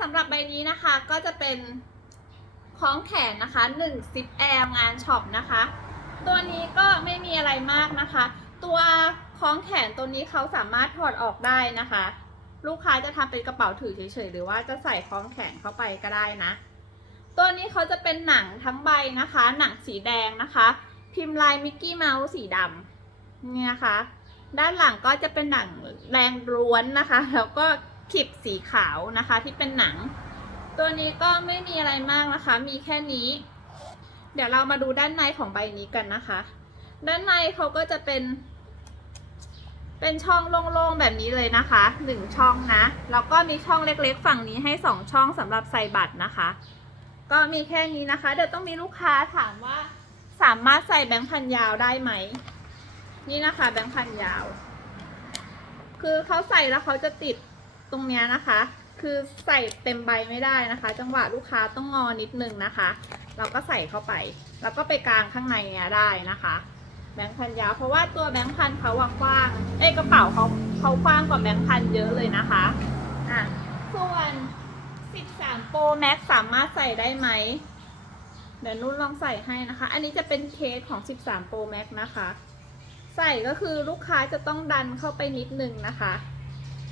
สำหรับใบนี้นะคะก็จะเป็นคล้องแขนนะคะ1 zip air งานช็อปนะคะ ตัวนี้ก็ไม่มีอะไรมากนะคะ ตัวคล้องแขนตัวนี้เขาสามารถถอดออกได้นะคะ ลูกค้าจะทำเป็นกระเป๋าถือเฉยๆหรือว่าจะใส่คล้องแขนเข้าไปก็ได้นะ ตัวนี้เขาจะเป็นหนังทั้งใบนะคะ หนังสีแดงนะคะ พิมพ์ลายมิกกี้เมาส์สีดำเนี่ยนะคะด้านหลังก็จะเป็นหนังแรงร้วนนะคะ แล้วก็ ขีบสีขาวนะคะ ที่เป็นหนัง ตัวนี้ก็ไม่มีอะไรมากนะคะ มีแค่นี้ เดี๋ยวเรามาดูด้านในของใบนี้กันนะคะ ด้านในเขาก็จะเป็น เป็นช่องโล่งๆแบบนี้เลยนะคะหนึ่งช่องนะแล้วก็มีช่องเล็กๆ ฝั่งนี้ให้สองช่องสำหรับใส่บัตรนะคะ ก็มีแค่นี้นะคะ เดี๋ยวต้องมีลูกค้าถามว่าสามารถใส่แบงค์พันยาวได้ไหม นี่นะคะแบงค์พันยาว คือเขาใส่แล้วเขาจะติด ตรงเนี้ยนะคะ คือใส่เต็มใบไม่ได้นะคะ จังหวะลูกค้าต้องงอนิดนึงนะคะ เราก็ใส่เข้าไป แล้วก็ไปกลางข้างในเนี้ยได้นะคะ แบงค์พันยาวเพราะว่าตัวแบงค์พันเขาอะกว้าง เอ้ยกระเป๋าเขาเขากว้างกว่าแบงค์พันเยอะเลยนะคะอะส่วน 13 Pro Max สามารถใส่ได้ไหมเดี๋ยวนุ่นลองใส่ให้นะคะ อันนี้จะเป็นเคสของ 13 Pro Max นะคะ ใส่ก็คือลูกค้าจะต้องดันเข้าไปนิดนึงนะคะ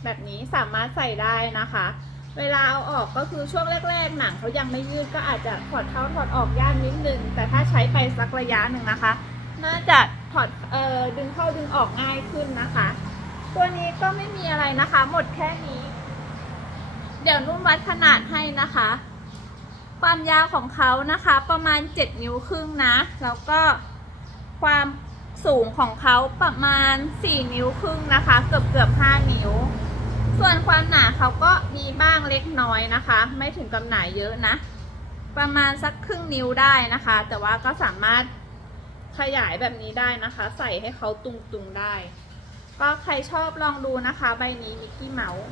แบบนี้สามารถใส่ได้นะคะ เวลาเอาออกก็คือช่วงแรก ๆ หนังเขายังไม่ยืดก็อาจจะถอดเข้าถอดออกยากนิดนึง แต่ถ้าใช้ไปสักระยะหนึ่งนะคะ น่าจะถอดเอ่อดึงเข้าดึงออกง่ายขึ้นนะคะ ตัวนี้ก็ไม่มีอะไรนะคะ หมดแค่นี้ เดี๋ยวนุ่นวัดขนาดให้นะคะ ความยาวของเขานะคะ ประมาณ 7 นิ้วครึ่งนะ แล้วก็ความสูงของเขาประมาณ 4 นิ้วครึ่งนะคะ เกือบเกือบ5นิ้ว ส่วนความหนาเขาก็มีบ้างเล็กน้อยนะคะ ไม่ถึงกับหนาเยอะนะ ประมาณสักครึ่งนิ้วได้นะคะ แต่ว่าก็สามารถขยายแบบนี้ได้นะคะ ใส่ให้เขาตุงๆได้ ก็ใครชอบลองดูนะคะ ใบนี้มิกกี้เมาส์